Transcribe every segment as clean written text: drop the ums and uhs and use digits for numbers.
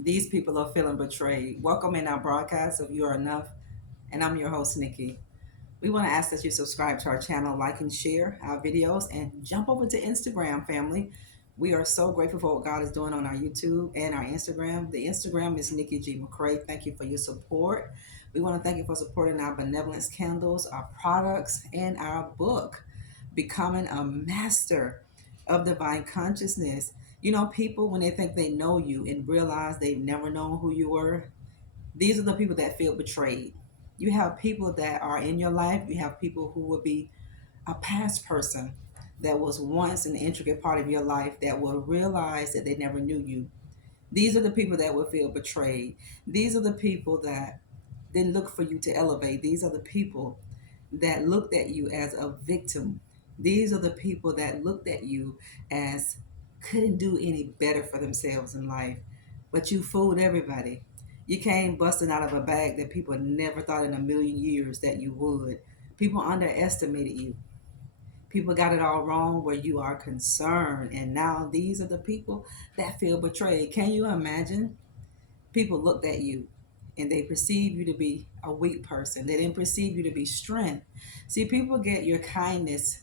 These people are feeling betrayed. Welcome in our broadcast of You Are Enough, and I'm your host, Nikki. We want to ask that you subscribe to our channel, like and share our videos, and jump over to Instagram, family. We are so grateful for what God is doing on our YouTube and our Instagram. The Instagram is Nikki G. McCray. Thank you for your support. We want to thank you for supporting our benevolence candles, our products, and our book, Becoming a Master of Divine Consciousness. You know, people, when they think they know you and realize they've never known who you were, these are the people that feel betrayed. You have people that are in your life, you have people who will be a past person that was once an intricate part of your life that will realize that they never knew you. These are the people that will feel betrayed. These are the people that didn't look for you to elevate. These are the people that looked at you as a victim. These are the people that looked at you as couldn't do any better for themselves in life. But you fooled everybody. You came busting out of a bag that people never thought in a million years that you would. People underestimated you. People got it all wrong where you are concerned. And now these are the people that feel betrayed. Can you imagine? People looked at you and they perceive you to be a weak person. They didn't perceive you to be strength. See, people get your kindness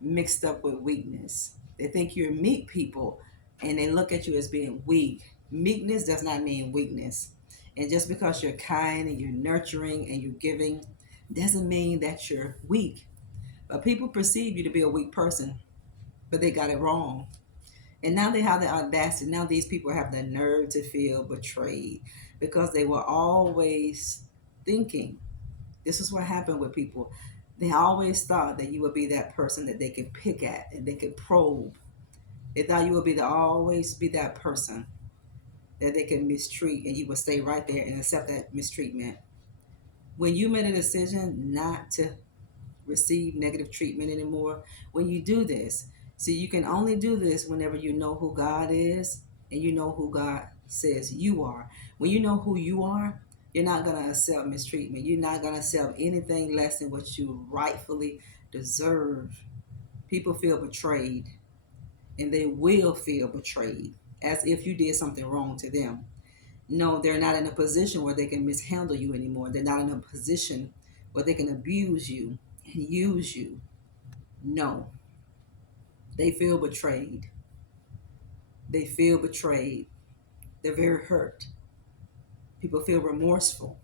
mixed up with weakness. They think you're meek people and they look at you as being weak. Meekness does not mean weakness. And just because you're kind and you're nurturing and you're giving doesn't mean that you're weak. But people perceive you to be a weak person, but they got it wrong. And now they have the audacity. Now these people have the nerve to feel betrayed because they were always thinking. This is what happened with people. They always thought that you would be that person that they could pick at and they could probe. They thought you would be the always be that person that they could mistreat and you would stay right there and accept that mistreatment. When you made a decision not to receive negative treatment anymore, when you do this, see, you can only do this whenever you know who God is and you know who God says you are. When you know who you are, you're not going to accept mistreatment. You're not going to accept anything less than what you rightfully deserve. People feel betrayed and they will feel betrayed as if you did something wrong to them. No, they're not in a position where they can mishandle you anymore. They're not in a position where they can abuse you and use you. No, they feel betrayed. They feel betrayed. They're very hurt. People feel remorseful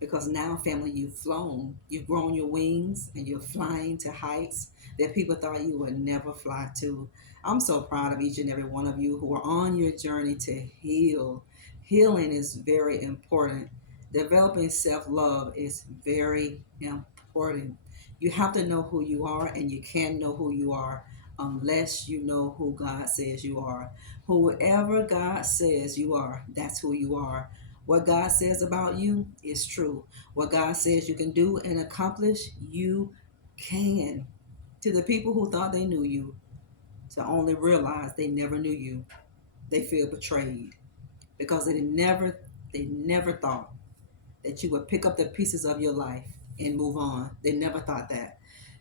because now, family, you've flown. You've grown your wings and you're flying to heights that people thought you would never fly to. I'm so proud of each and every one of you who are on your journey to heal. Healing is very important. Developing self love is very important. You have to know who you are, and you can't know who you are unless you know who God says you are. Whoever God says you are, that's who you are. What God says about you is true. What God says you can do and accomplish, you can. To the people who thought they knew you, to only realize they never knew you, they feel betrayed because they never thought that you would pick up the pieces of your life and move on. They never thought that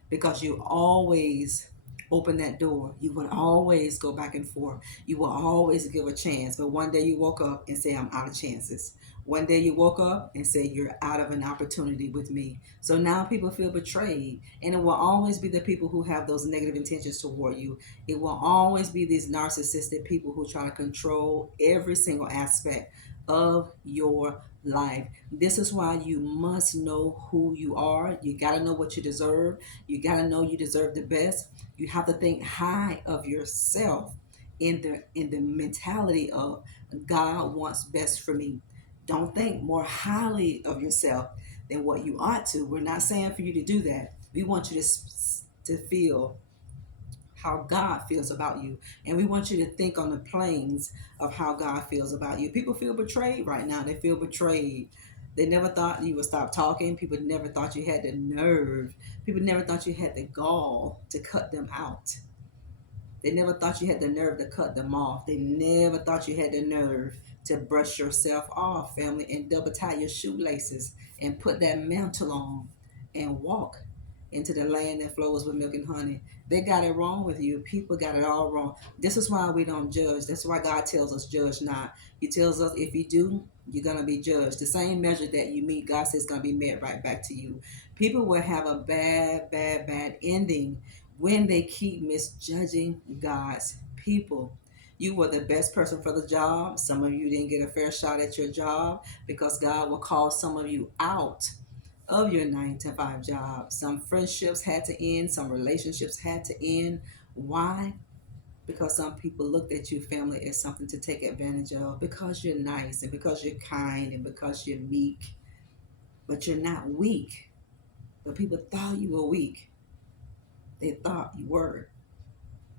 because you always open that door. You would always go back and forth. You will always give a chance. But one day you woke up and say, I'm out of chances. One day you woke up and say, you're out of an opportunity with me. So now people feel betrayed. And it will always be the people who have those negative intentions toward you. It will always be these narcissistic people who try to control every single aspect of your life. This is why you must know who you are. You got to know what you deserve. You got to know you deserve the best. You have to think high of yourself in the mentality of God wants best for me. Don't think more highly of yourself than what you ought to. We're not saying for you to do that. We want you to feel how God feels about you. And we want you to think on the planes of how God feels about you. People feel betrayed right now. They feel betrayed. They never thought you would stop talking. People never thought you had the nerve. People never thought you had the gall to cut them out. They never thought you had the nerve to cut them off. They never thought you had the nerve to brush yourself off, family, and double tie your shoelaces and put that mantle on and walk into the land that flows with milk and honey. They got it wrong with you. People got it all wrong. This is why we don't judge. That's why God tells us, judge not. He tells us if you do, you're going to be judged. The same measure that you meet, God says, going to be met right back to you. People will have a bad, bad, bad ending when they keep misjudging God's people. You were the best person for the job. Some of you didn't get a fair shot at your job because God will call some of you out of your 9 to 5 job. Some friendships had to end, some relationships had to end. Why? Because some people looked at you, family, as something to take advantage of because you're nice and because you're kind and because you're meek, but you're not weak. But people thought you were weak. They thought you were.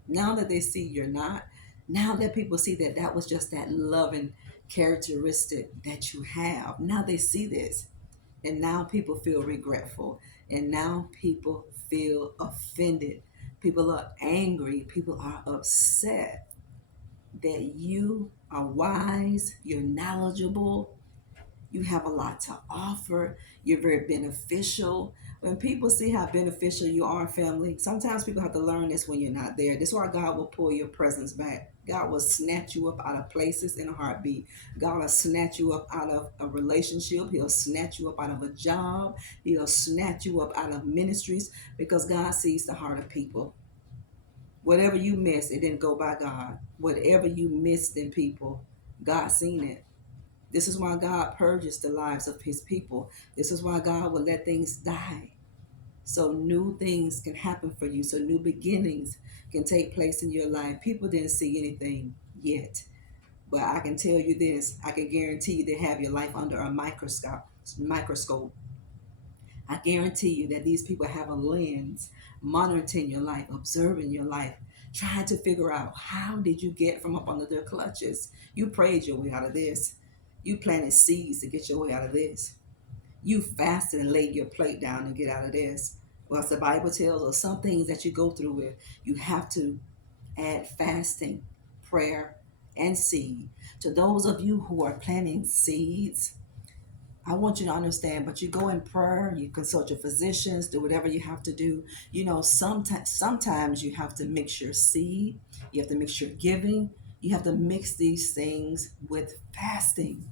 Now that they see you're not, now that people see that that was just that loving characteristic that you have, now they see this. And now people feel regretful. And now people feel offended. People are angry. People are upset that you are wise, you're knowledgeable, you have a lot to offer. You're very beneficial. When people see how beneficial you are, family, sometimes people have to learn this when you're not there. This is why God will pull your presence back. God will snatch you up out of places in a heartbeat. God will snatch you up out of a relationship. He'll snatch you up out of a job. He'll snatch you up out of ministries because God sees the heart of people. Whatever you missed, it didn't go by God. Whatever you missed in people, God seen it. This is why God purges the lives of his people. This is why God will let things die. So new things can happen for you. So new beginnings can take place in your life. People didn't see anything yet. But I can tell you this, I can guarantee you they have your life under a microscope. I guarantee you that these people have a lens monitoring your life, observing your life, trying to figure out how did you get from up under their clutches. You prayed your way out of this. You planted seeds to get your way out of this. You fasted and laid your plate down to get out of this. Well, as the Bible tells us, some things that you go through with, you have to add fasting, prayer, and seed. To those of you who are planting seeds, I want you to understand, but you go in prayer, you consult your physicians, do whatever you have to do. You know, sometimes you have to mix your seed, you have to mix your giving, you have to mix these things with fasting.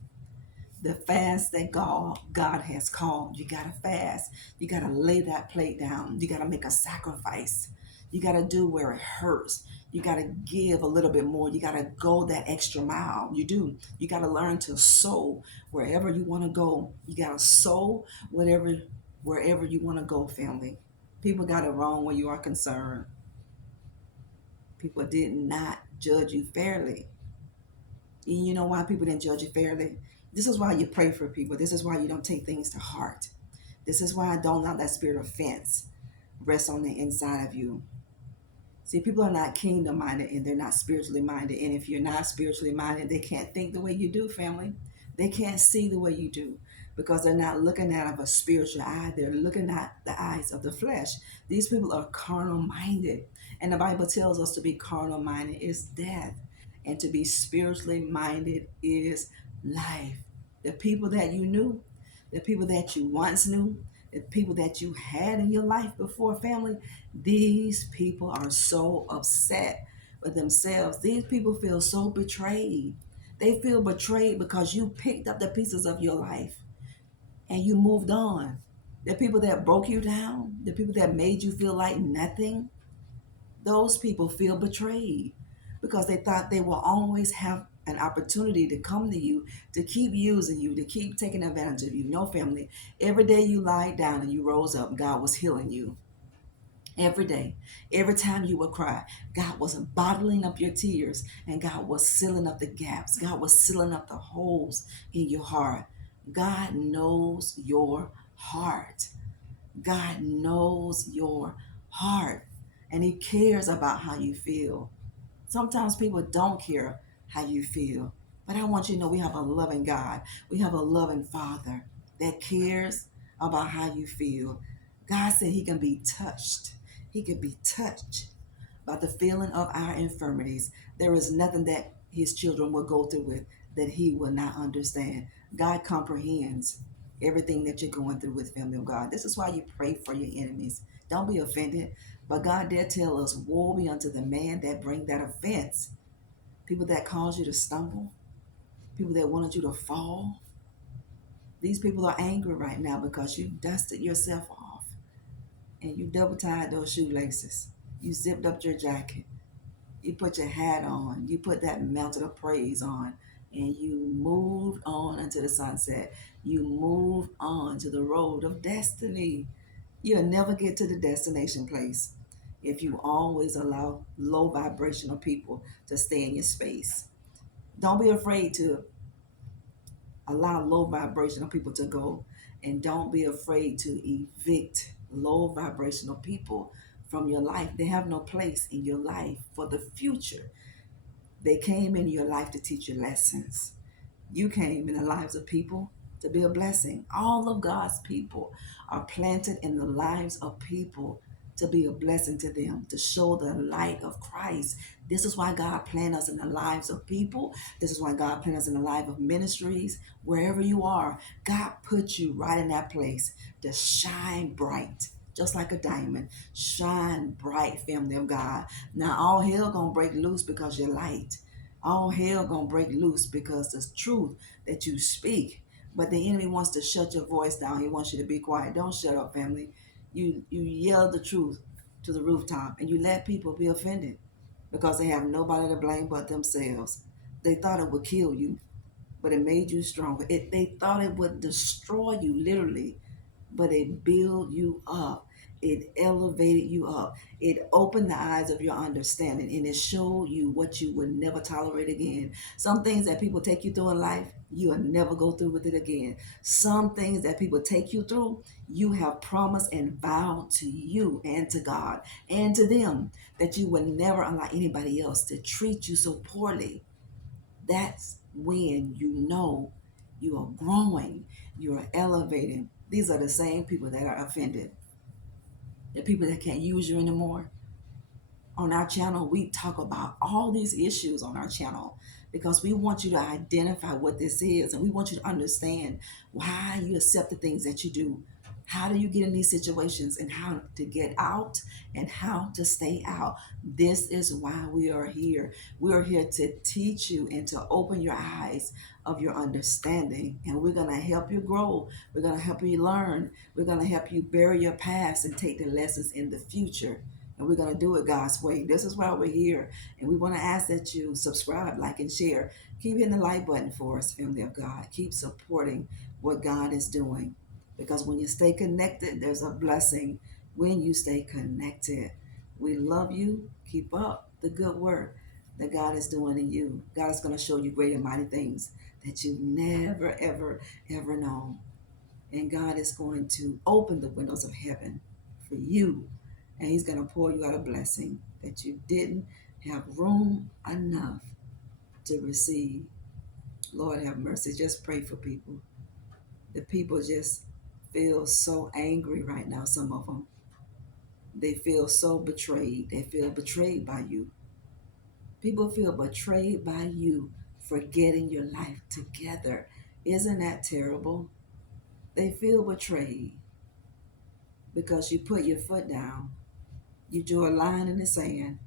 The fast that God has called. You gotta fast. You gotta lay that plate down. You gotta make a sacrifice. You gotta do where it hurts. You gotta give a little bit more. You gotta go that extra mile. You do. You gotta learn to sow wherever you want to go. You gotta sow whatever wherever you want to go, family. People got it wrong when you are concerned. People did not judge you fairly. And you know why people didn't judge you fairly? This is why you pray for people. This is why you don't take things to heart. This is why I don't let that spirit of offense rest on the inside of you. See, people are not kingdom minded and they're not spiritually minded. And if you're not spiritually minded, they can't think the way you do, family. They can't see the way you do because they're not looking at it of a spiritual eye. They're looking at the eyes of the flesh. These people are carnal minded. And the Bible tells us to be carnal minded is death. And to be spiritually minded is life. The people that you knew, the people that you once knew, the people that you had in your life before, family, these people are so upset with themselves. These people feel so betrayed. They feel betrayed because you picked up the pieces of your life and you moved on. The people that broke you down, the people that made you feel like nothing, those people feel betrayed because they thought they will always have an opportunity to come to you, to keep using you, to keep taking advantage of you. No, family. Every day you lied down and you rose up, God was healing you. Every day, every time you would cry, God was bottling up your tears and God was sealing up the gaps. God was sealing up the holes in your heart. God knows your heart. God knows your heart and he cares about how you feel. Sometimes people don't care how you feel, but I want you to know we have a loving God. We have a loving Father that cares about how you feel. God said he can be touched. He can be touched by the feeling of our infirmities. There is nothing that his children will go through with that he will not understand. God comprehends everything that you're going through with family of God. This is why you pray for your enemies. Don't be offended. But God did tell us, woe be unto the man that bring that offense. People that cause you to stumble, people that wanted you to fall. These people are angry right now because you dusted yourself off and you double tied those shoelaces. You zipped up your jacket. You put your hat on. You put that mantle of praise on. And you moved on unto the sunset. You moved on to the road of destiny. You'll never get to the destination place if you always allow low vibrational people to stay in your space. Don't be afraid to allow low vibrational people to go, and don't be afraid to evict low vibrational people from your life. They have no place in your life for the future. They came in your life to teach you lessons. You came in the lives of people to be a blessing. All of God's people are planted in the lives of people to be a blessing to them, to show the light of Christ. This is why God planted us in the lives of people. This is why God planted us in the life of ministries. Wherever you are, God put you right in that place to shine bright, just like a diamond. Shine bright, family of God. Now all hell gonna break loose because you're light. All hell gonna break loose because the truth that you speak. But the enemy wants to shut your voice down. He wants you to be quiet. Don't shut up, family. You yell the truth to the rooftop and you let people be offended because they have nobody to blame but themselves. They thought it would kill you, but it made you stronger. They thought it would destroy you literally, but it built you up. It elevated you up. It opened the eyes of your understanding and it showed you what you would never tolerate again. Some things that people take you through in life, you'll never go through with it again. Some things that people take you through, you have promised and vowed to you and to God and to them that you would never allow anybody else to treat you so poorly. That's when you know you are growing, you are elevating. These are the same people that are offended, the people that can't use you anymore. On our channel, we talk about all these issues on our channel because we want you to identify what this is and we want you to understand why you accept the things that you do. How do you get in these situations and how to get out and how to stay out? This is why we are here. We are here to teach you and to open your eyes of your understanding. And we're going to help you grow. We're going to help you learn. We're going to help you bury your past and take the lessons in the future. And we're going to do it God's way. This is why we're here. And we want to ask that you subscribe, like, and share. Keep hitting the like button for us, family of God. Keep supporting what God is doing. Because when you stay connected, there's a blessing when you stay connected. We love you. Keep up the good work that God is doing in you. God is going to show you great and mighty things that you've never, ever, ever known. And God is going to open the windows of heaven for you. And he's going to pour you out a blessing that you didn't have room enough to receive. Lord have mercy. Just pray for people. The people just feel so angry right now, some of them. They feel so betrayed. They feel betrayed by you. People feel betrayed by you for getting your life together. Isn't that terrible? They feel betrayed because you put your foot down. You drew a line in the sand.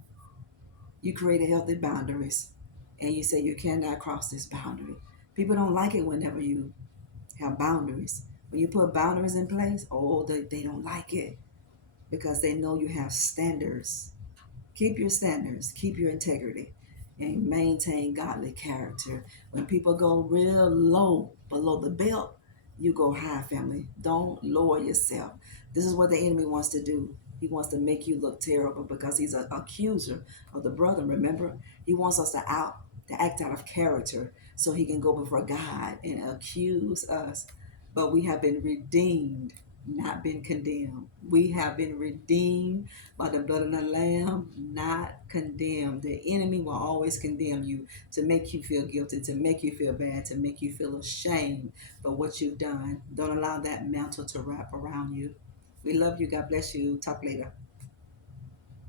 You created healthy boundaries. And you say you cannot cross this boundary. People don't like it whenever you have boundaries. When you put boundaries in place, oh, they don't like it because they know you have standards. Keep your standards, keep your integrity, and maintain godly character. When people go real low below the belt, you go high, family. Don't lower yourself. This is what the enemy wants to do. He wants to make you look terrible because he's an accuser of the brother. Remember, he wants us to act out of character so he can go before God and accuse us. But we have been redeemed, not been condemned. We have been redeemed by the blood of the Lamb, not condemned. The enemy will always condemn you to make you feel guilty, to make you feel bad, to make you feel ashamed for what you've done. Don't allow that mantle to wrap around you. We love you. God bless you. Talk later.